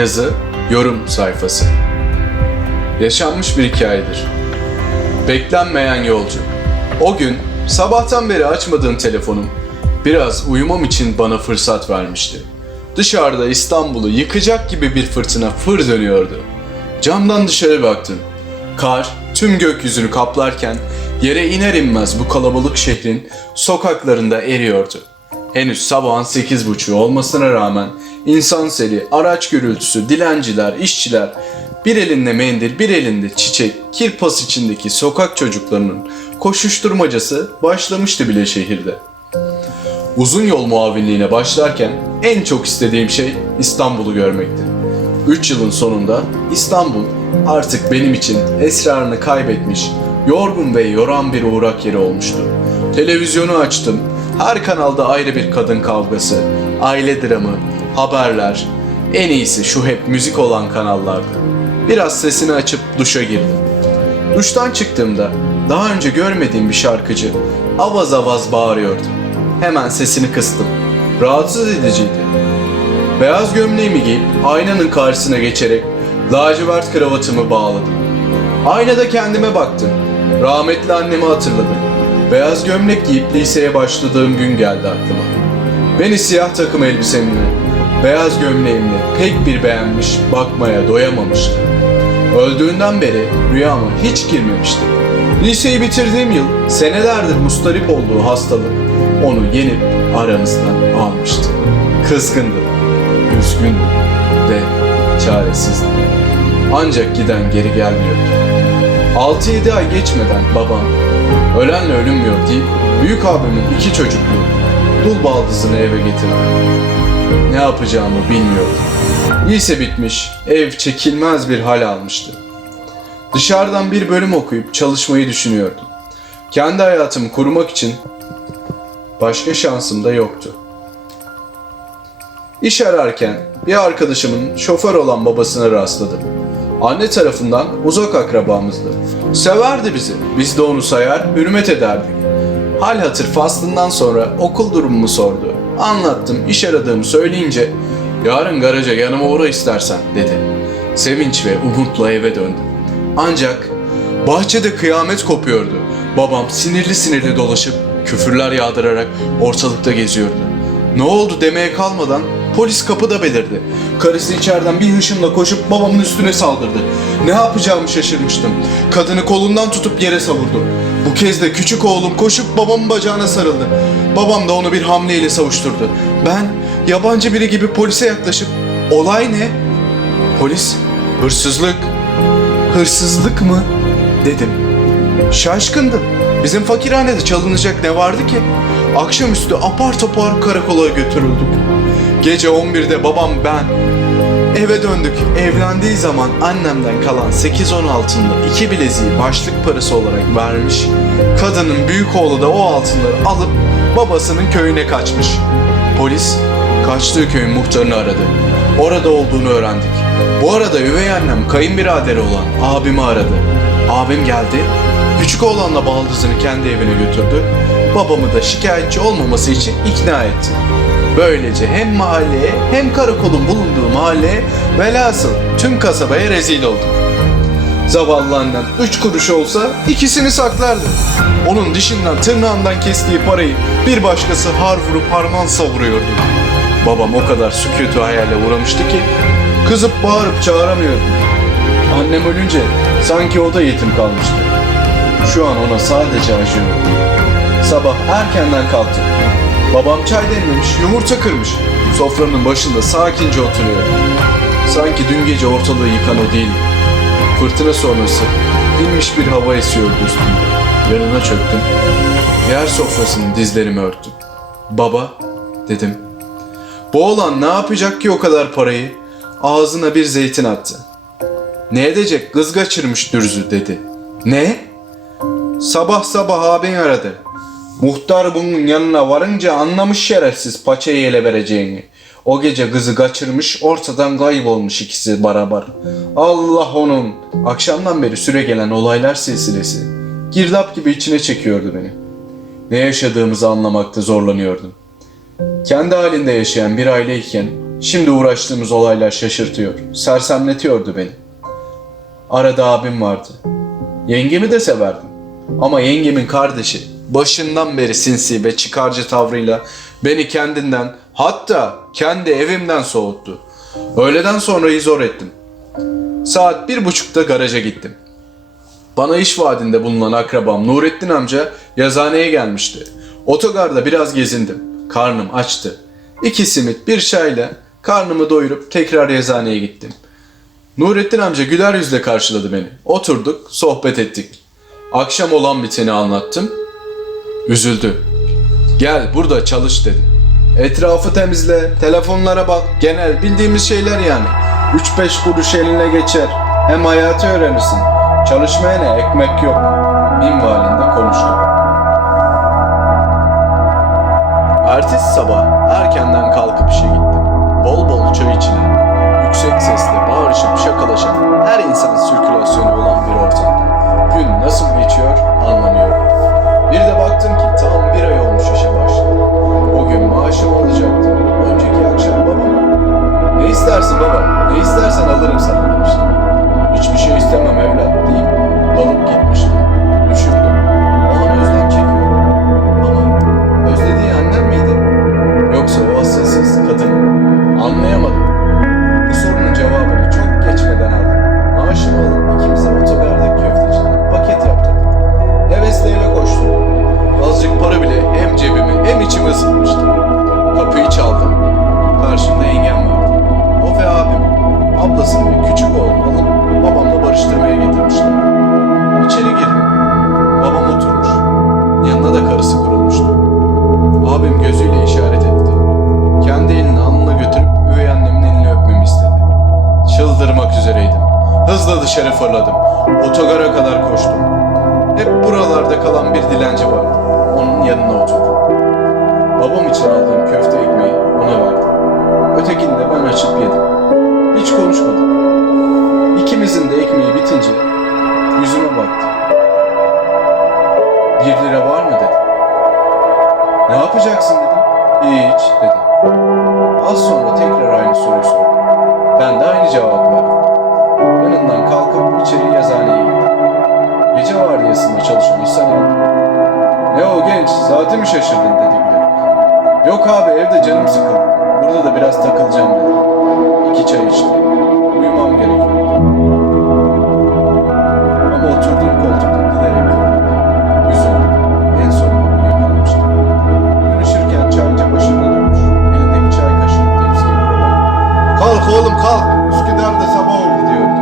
Yazı, yorum sayfası. Yaşanmış bir hikayedir. Beklenmeyen yolcu. O gün sabahtan beri açmadığım telefonum biraz uyumam için bana fırsat vermişti. Dışarıda İstanbul'u yıkacak gibi bir fırtına fır dönüyordu. Camdan dışarı baktım. Kar tüm gökyüzünü kaplarken yere iner inmez bu kalabalık şehrin sokaklarında eriyordu. Henüz sabahın sekiz buçuğu olmasına rağmen insan seli, araç gürültüsü, dilenciler, işçiler, bir elinde mendil, bir elinde çiçek, kirpas içindeki sokak çocuklarının koşuşturmacası başlamıştı bile şehirde. Uzun yol muavinliğine başlarken en çok istediğim şey İstanbul'u görmekti. 3 yılın sonunda İstanbul artık benim için esrarını kaybetmiş, yorgun ve yoran bir uğrak yeri olmuştu. Televizyonu açtım, her kanalda ayrı bir kadın kavgası, aile dramı, haberler, en iyisi şu hep müzik olan kanallardı. Biraz sesini açıp duşa girdim. Duştan çıktığımda daha önce görmediğim bir şarkıcı avaz avaz bağırıyordu. Hemen sesini kıstım. Rahatsız ediciydi. Beyaz gömleğimi giyip aynanın karşısına geçerek lacivert kravatımı bağladım. Aynada kendime baktım. Rahmetli annemi hatırladım. Beyaz gömlek giyip liseye başladığım gün geldi aklıma. Beni siyah takım elbisemle, beyaz gömleğimle pek bir beğenmiş, bakmaya doyamamıştı. Öldüğünden beri rüyama hiç girmemişti. Liseyi bitirdiğim yıl senelerdir mustarip olduğu hastalık onu yenip aramızdan almıştı. Kızgındım, üzgündüm ve çaresizdim. Ancak giden geri gelmiyordu. 6-7 ay geçmeden babam ölenle ölünmüyor deyip büyük abimin iki çocuklu dul baldızını eve getirdi. Ne yapacağımı bilmiyordum. Lise bitmiş, ev çekilmez bir hal almıştı. Dışarıdan bir bölüm okuyup çalışmayı düşünüyordum. Kendi hayatımı kurmak için başka şansım da yoktu. İş ararken bir arkadaşımın şoför olan babasına rastladım. Anne tarafından uzak akrabamızdı. Severdi bizi. Biz de onu sayar, hürmet ederdik. Hal hatır faslından sonra okul durumumu sordu. Anlattım, iş aradığımı söyleyince yarın garaja yanıma uğra istersen dedi. Sevinç ve umutla eve döndüm. Ancak bahçede kıyamet kopuyordu. Babam sinirli sinirli dolaşıp küfürler yağdırarak ortalıkta geziyordu. Ne oldu demeye kalmadan polis kapıda belirdi. Karısı içeriden bir hışımla koşup babamın üstüne saldırdı. Ne yapacağımı şaşırmıştım. Kadını kolundan tutup yere savurdu. Bu kez de küçük oğlum koşup babamın bacağına sarıldı. Babam da onu bir hamleyle savuşturdu. Ben yabancı biri gibi polise yaklaşıp olay ne? Polis, hırsızlık. Hırsızlık mı? Dedim. Şaşkındım. Bizim fakirhanede çalınacak ne vardı ki? Akşamüstü apar topar karakola götürüldük. Gece 11'de babam ben eve döndük. Evlendiği zaman annemden kalan 8-10 altınlı iki bileziği başlık parası olarak vermiş. Kadının büyük oğlu da o altınları alıp babasının köyüne kaçmış. Polis kaçtığı köyün muhtarını aradı. Orada olduğunu öğrendik. Bu arada üvey annem kayınbiraderi olan abimi aradı. Abim geldi. Küçük oğlanla baldızını kendi evine götürdü. Babamı da şikayetçi olmaması için ikna etti. Böylece hem mahalleye hem karakolun bulunduğu mahalleye velhasıl tüm kasabaya rezil olduk. Zavallı annem üç kuruş olsa ikisini saklardı. Onun dişinden tırnağından kestiği parayı bir başkası har vurup harman savuruyordu. Babam o kadar sükutu hayale uğramıştı ki kızıp bağırıp çağıramıyordu. Annem ölünce sanki o da yetim kalmıştı. Şu an ona sadece acıyorum. Sabah erkenden kalktım. Babam çay demlemiş, yumurta kırmış. Sofranın başında sakince oturuyor. Sanki dün gece ortalığı yıkan o değildi. Fırtına sonrası dinmiş bir hava esiyordu üstümde. Yanına çöktüm. Yer sofrasının dizlerimi örttüm. Baba, dedim. Bu oğlan ne yapacak ki o kadar parayı? Ağzına bir zeytin attı. Ne edecek kız kaçırmış dürzü dedi. Ne? Sabah sabah abin aradı. Muhtar bunun yanına varınca anlamış şerefsiz paçayı ele vereceğini. O gece kızı kaçırmış ortadan kaybolmuş ikisi beraber. Allah onun. Akşamdan beri süre gelen olaylar silsilesi. Girdap gibi içine çekiyordu beni. Ne yaşadığımızı anlamakta zorlanıyordum. Kendi halinde yaşayan bir aileyken Şimdi uğraştığımız olaylar şaşırtıyor, sersemletiyordu beni. Arada abim vardı. Yengemi de severdim. Ama yengemin kardeşi başından beri sinsi ve çıkarcı tavrıyla beni kendinden hatta kendi evimden soğuttu. Öğleden sonrayı zor ettim. Saat bir buçukta garaja gittim. Bana iş vaadinde bulunan akrabam Nurettin amca yazhaneye gelmişti. Otogarda biraz gezindim. Karnım açtı. İki simit bir çayla karnımı doyurup tekrar yazhaneye gittim. Nurettin amca güler yüzle karşıladı beni. Oturduk, sohbet ettik. Akşam olan biteni anlattım. Üzüldü. Gel burada çalış dedi. Etrafı temizle, telefonlara bak. Genel bildiğimiz şeyler yani. 3-5 kuruş eline geçer. Hem hayatı öğrenirsin. Çalışmaya ne ekmek yok. Minvalinde konuştu. Ertesi sabah erkenden kalkıp işe gittim. Bol bol çay içilen, yüksek sesle bağırışıp şakalaşan, her insanın sirkülasyonu olan bir ortamda. Gün nasıl geçiyor anlamıyorum. Bir de baktım ki tam bir ay olmuş işe başladı. O gün maaşımı alacaktım. Önceki akşam babama ne istersin baba? Ne istersen alırım sana demiştim. Hiçbir şey istemem evlat deyip dalıp gitmiştim. Düşündüm. O an özlem çekiyorum. Ama özlediği annem miydi? Yoksa o asılsız kadın? Anlayamadım. Bu sorunun cevabını çok geçmeden aldım. Maaşımı alıp ikimize yaptırdım. Eve koştum. Azıcık para bile hem cebimi hem içimi ısıtmıştı. Kapıyı çaldım. Karşımda yengem vardı. O ve abim, ablasını ve küçük oğlunu alıp babamla barıştırmaya getirmişler. İçeri girdim. Babam oturmuş. Yanında da karısı kurulmuştu. Abim gözüyle işaret etti. Kendi elini alnına götürüp üvey annemin elini öpmemi istedi. Çıldırmak üzereydim. Hızla dışarı fırladım. Otogara kadar Hiç dedi. Az sonra tekrar aynı soruyu sordu. Ben de aynı cevap verdim. Yanından kalkıp içeri yazıhaneye gittim. Gece vardiyasında çalışan İhsan abi. Ne o genç, saati mi şaşırdın dedi gülerek. Yok abi evde canım sıkıldı. Burada da biraz takılacağım dedi. İki çay içti. Uyumam gerekiyor. Oğlum kalk. Üsküdar'da sabah oldu diyordu.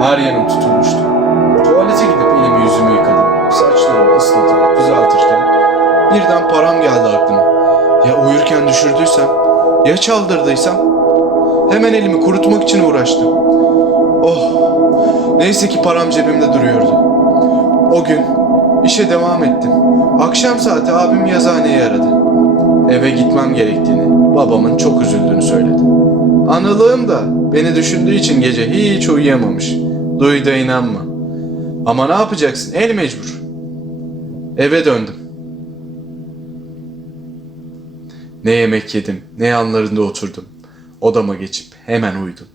Her yanım tutulmuştu. Tuvalete gidip elimi yüzümü yıkadım. Saçlarımı ıslatıp düzeltirken birden param geldi aklıma. Ya uyurken düşürdüysem? Ya çaldırdıysam? Hemen elimi kurutmak için uğraştım. Oh! Neyse ki param cebimde duruyordu. O gün işe devam ettim. Akşam saati abim yazıhaneye aradı. Eve gitmem gerektiğini, babamın çok üzüldüğünü söyledi. Analığım da beni düşündüğü için gece hiç uyuyamamış. Duy da inanma. Ama ne yapacaksın? El mecbur. Eve döndüm. Ne yemek yedim, ne yanlarında oturdum. Odama geçip hemen uyudum.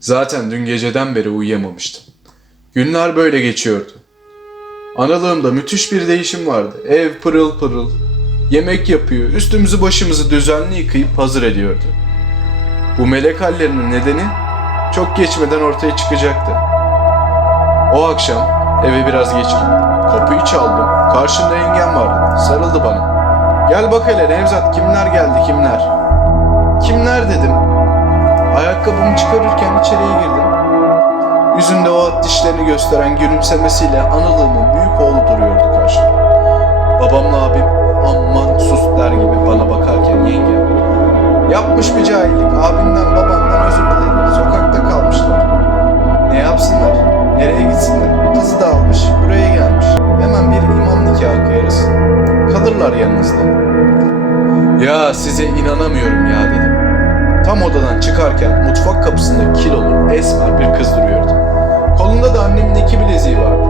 Zaten dün geceden beri uyuyamamıştım. Günler böyle geçiyordu. Analığımda müthiş bir değişim vardı. Ev pırıl pırıl. Yemek yapıyor, üstümüzü başımızı düzenli yıkayıp hazır ediyordu. Bu melek hallerinin nedeni çok geçmeden ortaya çıkacaktı. O akşam eve biraz geç gittim. Kapıyı çaldım. Karşımda yengem vardı. Sarıldı bana. Gel bak hele Nevzat kimler geldi kimler. Kimler dedim. Ayakkabımı çıkarırken içeriye girdim. Yüzünde o at dişlerini gösteren gülümsemesiyle analığımın büyük oğlu duruyordu karşımda. Babamla abim aman sus der gibi bana bakarken yenge. Yapmış bir cahillik abimden babamdan özür dilerim. Sokakta kalmışlar. Ne yapsınlar? Nereye gitsinler? Kızı da almış, buraya gelmiş. Hemen bir imam nikahı kıyarız. Kalırlar yanınızda. Ya size inanamıyorum ya dedim. Tam odadan çıkarken mutfak kapısında kilolu, esmer bir kız duruyordu. Kolunda da annemin iki bileziği vardı.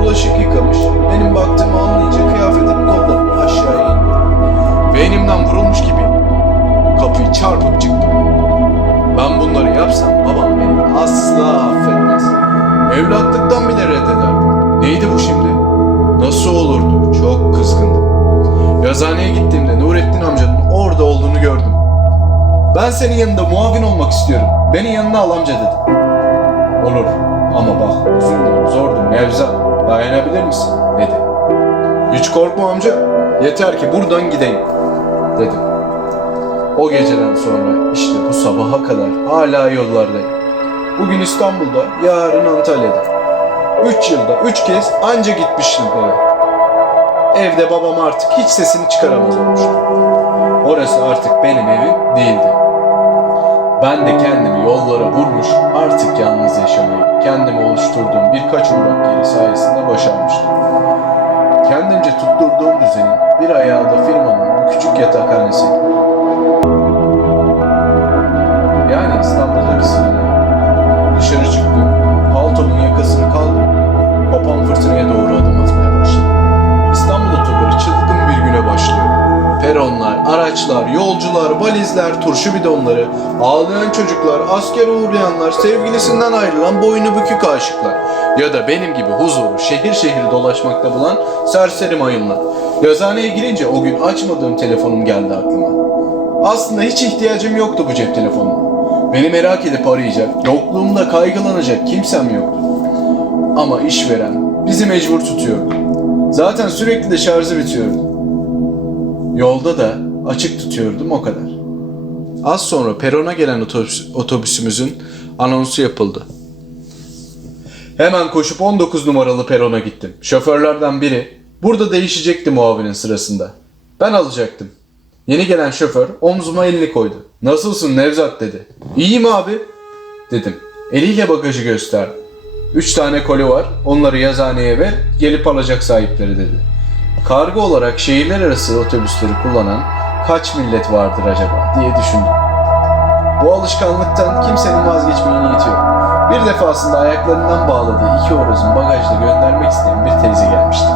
Bulaşık yıkamış, benim baktığımı anlayınca kıyafetinin kollarını aşağıya indi. Beynimden vurulmuş gibi kapıyı çarpıp çıktım. Ben bunları yapsam babam beni asla affetmez. Evlatlıktan bile reddederdi. Neydi bu şimdi? Nasıl olurdu? Çok kızgındım. Yazhaneye gittiğimde Nurettin amcanın orada olduğunu gördüm. Ben senin yanında muavin olmak istiyorum. Beni yanına al amca dedi. Olur ama bak üzüldüm zordu Nevzat dayanabilir misin dedi. Hiç korkma amca yeter ki buradan gideyim dedim. O geceden sonra işte bu sabaha kadar hala yollardayım. Bugün İstanbul'da, yarın Antalya'da. Üç yılda üç kez anca gitmiştim eve. Evde babam artık hiç sesini çıkaramaz olmuştu. Orası artık benim evim değildi. Ben de kendimi yollara vurmuş, artık yalnız yaşamayı, kendime oluşturduğum birkaç uğrak yeri sayesinde başarmıştım. Kendimce tutturduğum düzenin bir ayağı da firmanın bu küçük yatakhanesiydi. Yani İstanbul'daki sığınağı. Dışarı çıktım, paltomun yakasını kaldırıp kopan fırtınaya doğru adım atmaya başladım. İstanbul otogarı çılgın bir güne başlıyor. Peronlar, araçlar, yolcular, valizler, turşu bidonları, ağlayan çocuklar, asker uğrayanlar, sevgilisinden ayrılan boynu bükük aşıklar ya da benim gibi huzuru şehir şehir dolaşmakta bulan serseri mayınlar. Yazıhaneye girince o gün açmadığım telefonum geldi aklıma. Aslında hiç ihtiyacım yoktu bu cep telefonuna. Beni merak edip arayacak, yokluğumda kaygılanacak kimsem yoktu. Ama işveren bizi mecbur tutuyordu. Zaten sürekli de şarjı bitiyordu. Yolda da açık tutuyordum o kadar. Az sonra perona gelen otobüs, otobüsümüzün anonsu yapıldı. Hemen koşup 19 numaralı perona gittim. Şoförlerden biri burada değişecekti muavinin sırasında. Ben alacaktım. Yeni gelen şoför omzuma elini koydu. Nasılsın Nevzat dedi. İyiyim abi dedim. Eliyle bagajı gösterdi. Üç tane koli var onları yazıhaneye ver gelip alacak sahipleri dedi. Kargo olarak şehirler arası otobüsleri kullanan kaç millet vardır acaba diye düşündüm. Bu alışkanlıktan kimsenin vazgeçmeye niyeti yok. Bir defasında ayaklarından bağladığı iki horozun bagajda göndermek isteyen bir teyze gelmişti.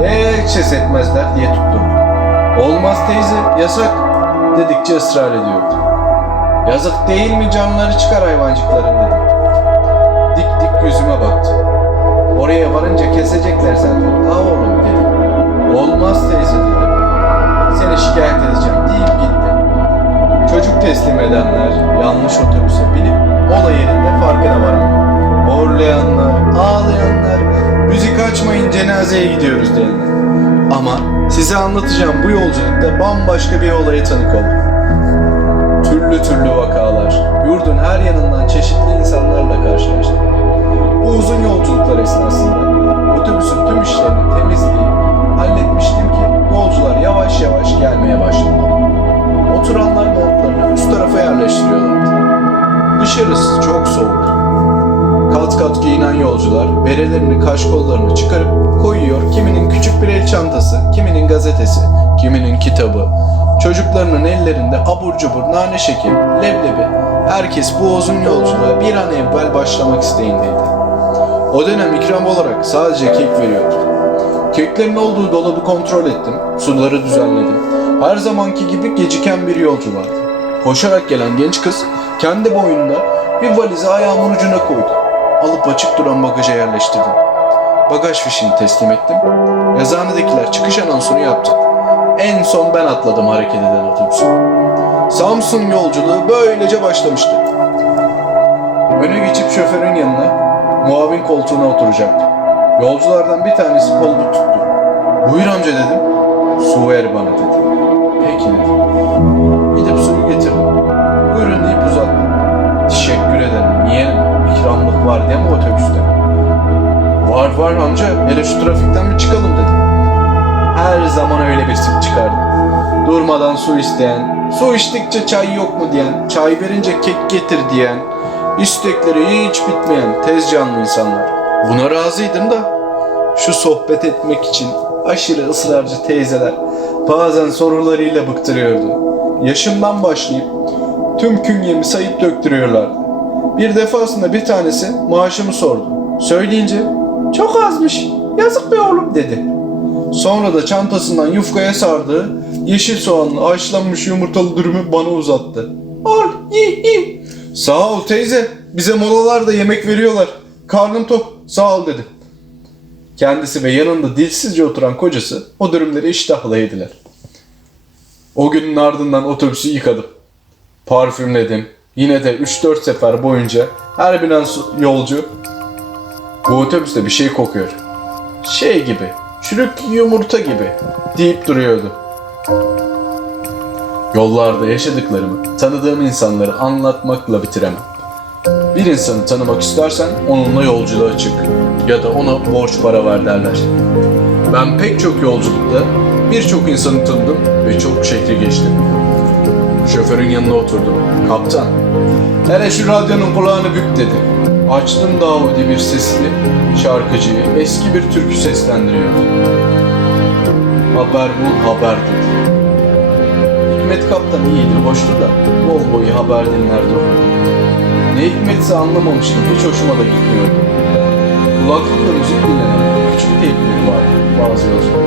Eee ses etmezler diye tutturdu. Olmaz teyze yasak dedikçe ısrar ediyordu. Yazık değil mi canları çıkar hayvancıkların dedim. Dik dik yüzüme baktı. Oraya varınca kesecekler zaten. Ha oğlum dedim. Olmaz teyze dedi. Seni şikayet edeceğim deyip gitti. Çocuk teslim edenler yanlış otobüse binip olay yerinde farkına varanlar. Horlayanlar, ağlayanlar, müzik açmayın cenazeye gidiyoruz diyenler. Ama size anlatacağım bu yolculukta bambaşka bir olaya tanık oldum. Türlü türlü vakalar, yurdun her yanından çeşitli insanlarla karşılaştım. Bu uzun yolculuklar esnasında otobüsün tüm işlerini temizleyip halletmiştim ki yolcular yavaş yavaş gelmeye başladı. Oturanlar montlarını üst tarafa yerleştiriyorlardı. Kat kat yolcular berelerini kaş kollarını çıkarıp koyuyor. Kiminin küçük bir el çantası, kiminin gazetesi, kiminin kitabı. Çocuklarının ellerinde abur cubur, nane şekeri, leblebi. Herkes bu uzun yolculuğa bir an evvel başlamak isteğindeydi. O dönem ikram olarak sadece kek veriyordu. Keklerin olduğu dolabı kontrol ettim, suları düzenledim. Her zamanki gibi geciken bir yolcu vardı. Koşarak gelen genç kız kendi boyunda bir valizi ayağımın ucuna koydu. Alıp açık duran bagaja yerleştirdim. Bagaj fişini teslim ettim. Yazıhanedekiler çıkış anonsunu yaptı. En son ben atladım hareket eden otobüse. Samsun yolculuğu böylece başlamıştı. Öne geçip şoförün yanına muavin koltuğuna oturacaktım. Yolculardan bir tanesi kolumu tuttu. Buyur amca dedim. Su ver bana dedi. İkramlık var mi otobüste? Var var amca. Hele şu trafikten bir çıkalım dedim. Her zaman öyle bir sık çıkardı. Durmadan su isteyen, su içtikçe çay yok mu diyen, çay verince kek getir diyen, istekleri hiç bitmeyen tez canlı insanlar. Buna razıydım da şu sohbet etmek için aşırı ısrarcı teyzeler bazen sorularıyla bıktırıyordu. Yaşımdan başlayıp tüm künyemi sayıp döktürüyorlardı. Bir defasında bir tanesi maaşımı sordu. Söyleyince çok azmış yazık be oğlum dedi. Sonra da çantasından yufkaya sardığı yeşil soğanlı haşlanmış yumurtalı dürümü bana uzattı. Al ye ye. Sağ ol teyze bize molalarda yemek veriyorlar. Karnım tok sağ ol dedim. Kendisi ve yanında dilsizce oturan kocası o dürümleri iştahla yediler. O günün ardından otobüsü yıkadım. Parfümledim. Yine de 3-4 sefer boyunca her binen yolcu bu otobüste bir şey kokuyor. Şey gibi, çürük yumurta gibi deyip duruyordu. Yollarda yaşadıklarımı, tanıdığım insanları anlatmakla bitiremem. Bir insanı tanımak istersen onunla yolculuğa çık ya da ona borç para ver derler. Ben pek çok yolculukta birçok insanı tanıdım ve çok şehri geçtim. Şoförün yanına oturdum. Kaptan, hele şu radyonun kulağını bük dedi. Açtım Davudi bir sesli şarkıcıyı eski bir türkü seslendiriyor. Haber bul haber dedi. Hikmet Kaptan iyiydi, hoştu da yol boyu haber dinler dururdu. Ne hikmetse anlamamıştım, hiç hoşuma da gitmiyordu. Kulaklıkla müzik dinlenen küçük tepkileri vardı bazı yolcular.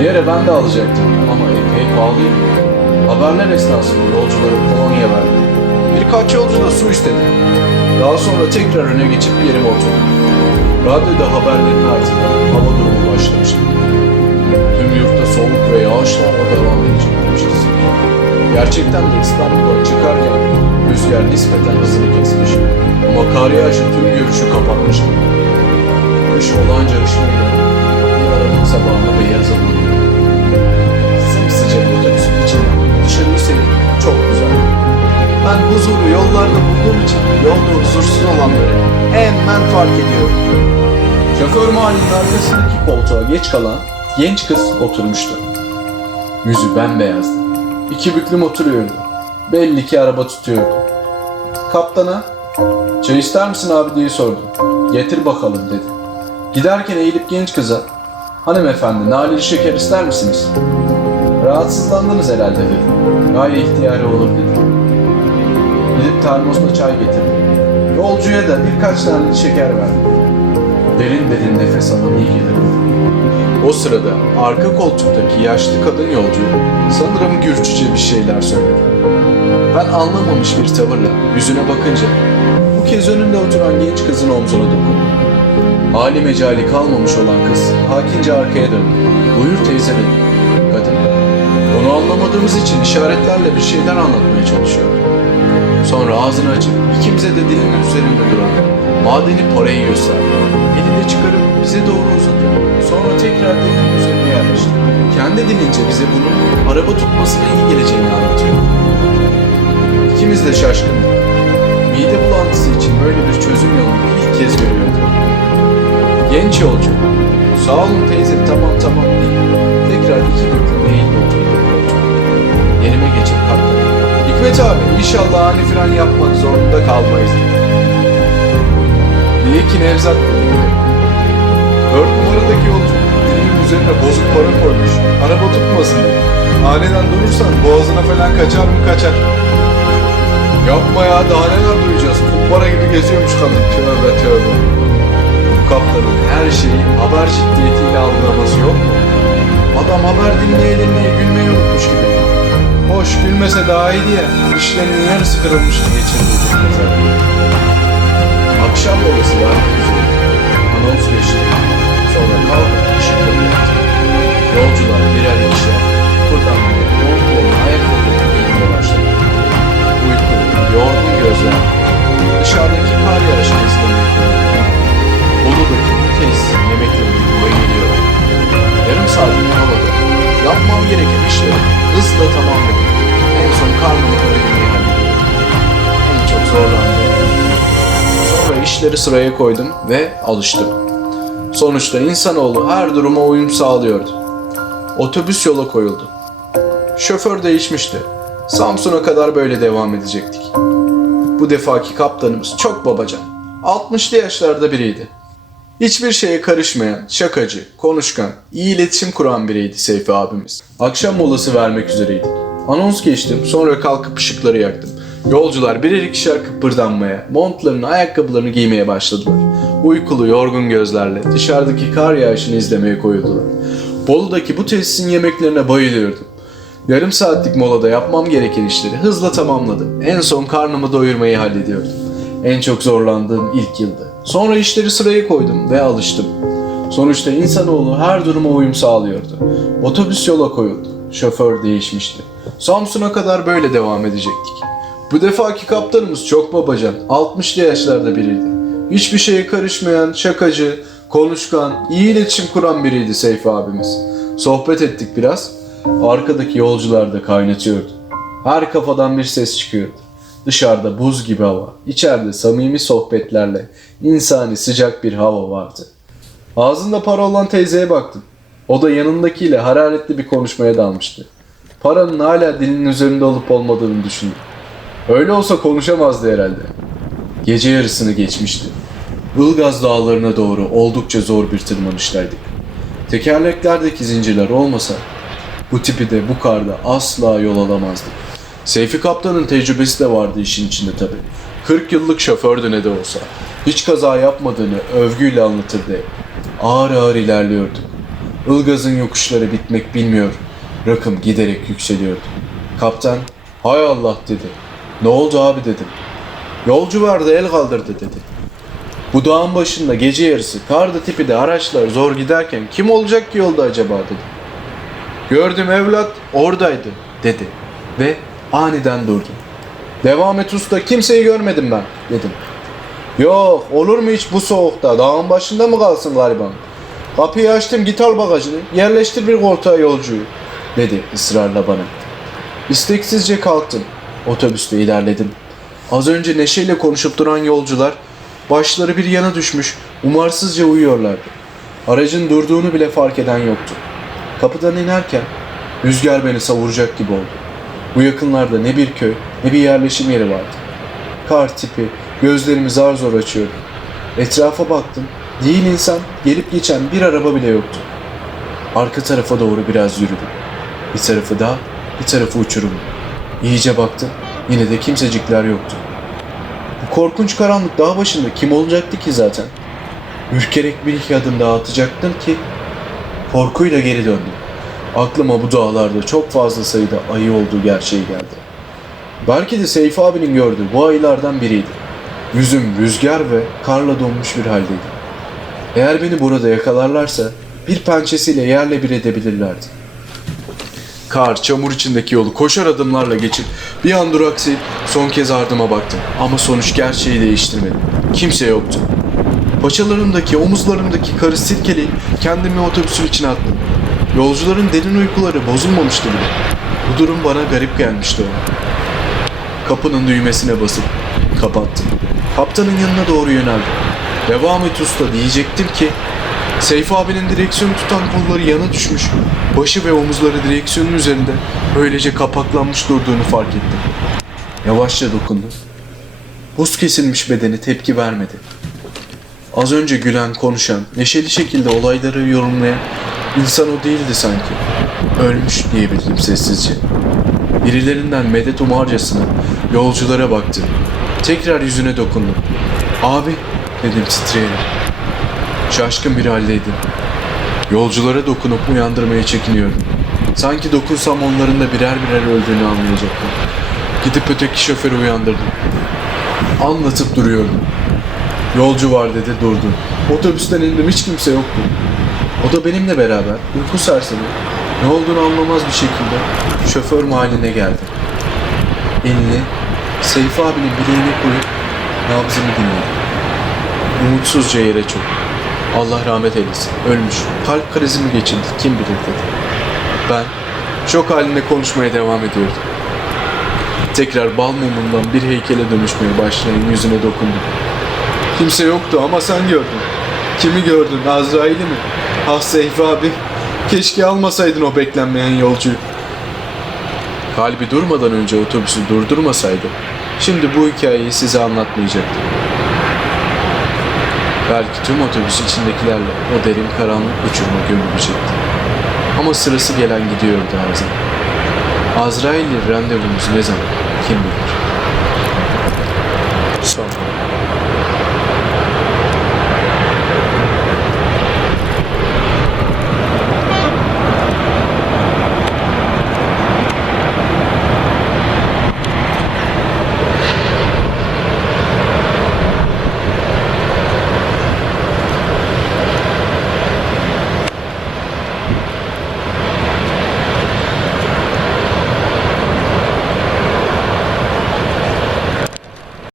Bir ara ben de alacaktım ama epey pahalıydı. Haberler esnasında yolculara kolonya verdim. Birkaç yolcu da su istedi. Daha sonra tekrar öne geçip yerime oturdum. Radyoda haberlerin ardından hava durumu başlamıştı. Tüm yurtta soğuk ve yağışlı hava devam edecekmiş hissediyorum. Gerçekten de İstanbul'dan çıkarken rüzgar nispeten hızını kesmiş. Ama kar yağışı tüm görüşü kapatmıştı. Kış olanca ışığıyla bir Aralık sabahına beyaza vurdu. Çok güzel. Ben huzuru yollarda bulduğum için yolda huzursuz olanları hemen fark ediyorum. Şoför mahallinin arkasındaki koltuğa geç kalan genç kız oturmuştu. Yüzü bembeyazdı. İki büklüm oturuyordu. Belli ki araba tutuyordu. Kaptana, çay ister misin abi diye sordu. Getir bakalım dedi. Giderken eğilip genç kıza, hanımefendi naneli şeker ister misiniz? Rahatsızlandınız herhalde dedi. Gayri ihtiyari olur dedi. Gidip termosla çay getirdi. Yolcuya da birkaç tane şeker verdi. Derin derin nefes alın iyi gelir. O sırada arka koltuktaki yaşlı kadın yolcu sanırım Gürcüce bir şeyler söyledi. Ben anlamamış bir tavırla yüzüne bakınca bu kez önünde oturan genç kızın omzuna dokundu. Hali mecali kalmamış olan kız hakince arkaya döndü. Buyur teyze dedi. Onu anlamadığımız için işaretlerle bir şeyler anlatmaya çalışıyor. Sonra ağzını açıp ikimize de dilinin üzerinde duran madeni parayı gösterdi. Elini çıkarıp bize doğru uzadı. Sonra tekrar dilinin üzerine yerleşti. Kendi dilince bize bunun araba tutmasına iyi geleceğini anlatıyor. İkimiz de şaşkındık. Mide bulantısı için böyle bir çözüm yolunu ilk kez görüyorduk. Genç yolcu, sağ olun teyze tamam tamam deyip tekrar iki Yerime geçip kalktı. Hikmet abi inşallah ani fren yapmak zorunda kalmayız dedi. Bil ki Nevzat dedi. Dört numaradaki yolcu dilinin üzerine bozuk para koymuş. Araba tutmasın dedi. Aniden durursan boğazına falan kaçar mı kaçar. Yapma ya daha neler duyacağız. Kumbara gibi geziyormuş kadın. Tövbe tövbe. Bu kaptanın her şeyi haber ciddiyetiyle algılaması yok mu? Adam haber dinleye dinleye gülmeyi unutmuş gibi. Hoş gülmese daha iyi diye dişlerinin yarısı kırılmış geçirdi. Akşam molası vermek üzere. Anons geçti. Sıraya koydum ve alıştım. Sonuçta insanoğlu her duruma uyum sağlıyordu. Otobüs yola koyuldu. Şoför değişmişti. Samsun'a kadar böyle devam edecektik. Bu defaki kaptanımız çok babacan. 60'lı yaşlarda biriydi. Hiçbir şeye karışmayan, şakacı, konuşkan, iyi iletişim kuran biriydi Seyfi abimiz. Akşam molası vermek üzereydik. Anons geçtim, sonra kalkıp ışıkları yaktım. Yolcular birer ikişer kıpırdanmaya, montlarını, ayakkabılarını giymeye başladılar. Uykulu, yorgun gözlerle dışarıdaki kar yağışını izlemeye koyuldular. Bolu'daki bu tesisin yemeklerine bayılıyordum. Yarım saatlik molada yapmam gereken işleri hızla tamamladım. En son karnımı doyurmayı hallediyordum. En çok zorlandığım ilk yıldı. Sonra işleri sıraya koydum ve alıştım. Sonuçta insanoğlu her duruma uyum sağlıyordu. Otobüs yola koyuldu. Şoför değişmişti. Samsun'a kadar böyle devam edecektik. Bu defaki kaptanımız çok babacan, 60'lı yaşlarda biriydi. Hiçbir şeye karışmayan, şakacı, konuşkan, iyi iletişim kuran biriydi Seyfi abimiz. Sohbet ettik biraz. Arkadaki yolcular da kaynatıyordu. Her kafadan bir ses çıkıyordu. Dışarıda buz gibi hava, içeride samimi sohbetlerle insani sıcak bir hava vardı. Ağzında para olan teyzeye baktım. O da yanındakiyle hararetli bir konuşmaya dalmıştı. Paranın hala dilinin üzerinde olup olmadığını düşündüm. Öyle olsa konuşamazdı herhalde. Gece yarısını geçmişti. Ilgaz dağlarına doğru oldukça zor bir tırmanıştaydık. Tekerleklerdeki zincirler olmasa bu tipi de bu karda asla yol alamazdık. Seyfi Kaptan'ın tecrübesi de vardı işin içinde tabi. 40 yıllık şofördü ne de olsa. Hiç kaza yapmadığını övgüyle anlatırdı hep. Ağır ağır ilerliyorduk. Ilgaz'ın yokuşları bitmek bilmiyor. Rakım giderek yükseliyordu. Kaptan, hay Allah dedi. Ne oldu abi dedim. Yolcu vardı el kaldırdı dedi. Bu dağın başında gece yarısı karda tipi de araçlar zor giderken kim olacak ki yolda acaba dedim. Gördüm evlat oradaydı dedi ve aniden durdu. Devam et usta kimseyi görmedim ben dedim. Yok olur mu hiç bu soğukta dağın başında mı kalsın gariban? Kapıyı açtım git al bagajını yerleştir bir koltuğa yolcuyu dedi ısrarla bana. İsteksizce kalktım. Otobüste ilerledim. Az önce neşeyle konuşup duran yolcular başları bir yana düşmüş umarsızca uyuyorlardı. Aracın durduğunu bile fark eden yoktu. Kapıdan inerken rüzgar beni savuracak gibi oldu. Bu yakınlarda ne bir köy ne bir yerleşim yeri vardı. Kar tipi gözlerimi zar zor açıyordu. Etrafa baktım. Değil insan gelip geçen bir araba bile yoktu. Arka tarafa doğru biraz yürüdüm. Bir tarafı dağ, bir tarafı uçurum. İyice baktım. Yine de kimsecikler yoktu. Bu korkunç karanlık dağ başında kim olacaktı ki zaten? Ürkerek bir iki adım daha atacaktım ki korkuyla geri döndüm. Aklıma bu dağlarda çok fazla sayıda ayı olduğu gerçeği geldi. Belki de Seyfi abinin gördüğü bu ayılardan biriydi. Yüzüm rüzgar ve karla donmuş bir haldeydi. Eğer beni burada yakalarlarsa bir pençesiyle yerle bir edebilirlerdi. Kar, çamur içindeki yolu koşar adımlarla geçip bir an duraksayıp son kez ardıma baktım. Ama sonuç gerçeği değiştirmedi. Kimse yoktu. Paçalarımdaki, omuzlarımdaki karı silkeleyip kendimi otobüsün içine attım. Yolcuların derin uykuları bozulmamıştı bile. Bu durum bana garip gelmişti o an. Kapının düğmesine basıp kapattım. Kaptanın yanına doğru yöneldim. Devam et usta diyecektim ki Seyfi abinin direksiyonu tutan kolları yana düşmüş. Başı ve omuzları direksiyonun üzerinde öylece kapaklanmış durduğunu fark ettim. Yavaşça dokundum. Buz kesilmiş bedeni tepki vermedi. Az önce gülen, konuşan, neşeli şekilde olayları yorumlayan insan o değildi sanki. Ölmüş diyebildim sessizce. Birilerinden medet umarcasına yolculara baktım. Tekrar yüzüne dokundum. Abi dedim titreyerek. Şaşkın bir haldeydim. Yolculara dokunup uyandırmaya çekiniyordum. Sanki dokunsam onların da birer birer öldüğünü anlayacaktım. Gidip öteki şoförü uyandırdım. Anlatıp duruyordum. Yolcu var dedi durdu. Otobüsten indim hiç kimse yoktu. O da benimle beraber uyku sersemi ne olduğunu anlamaz bir şekilde şoför mahalline geldi. Elini Seyfi abinin bileğine koyup nabzını dinledi. Umutsuzca yere çöktü. Allah rahmet eylesin. Ölmüş. Kalp krizi mi geçirdi kim bilir dedi. Ben şok halinde konuşmaya devam ediyordum. Tekrar bal mumundan bir heykele dönüşmeye başlayan yüzüne dokundum. Kimse yoktu ama sen gördün. Kimi gördün? Azrail'i mi? Ah Seyfi abi. Keşke almasaydın o beklenmeyen yolcuyu. Kalbi durmadan önce otobüsü durdurmasaydı, şimdi bu hikayeyi size anlatmayacaktım. Belki tüm otobüs içindekilerle o derin karanlık uçuruma gömülecekti. Ama sırası gelen gidiyordu her zaman. Azrail'le randevumuz ne zaman kim bilir.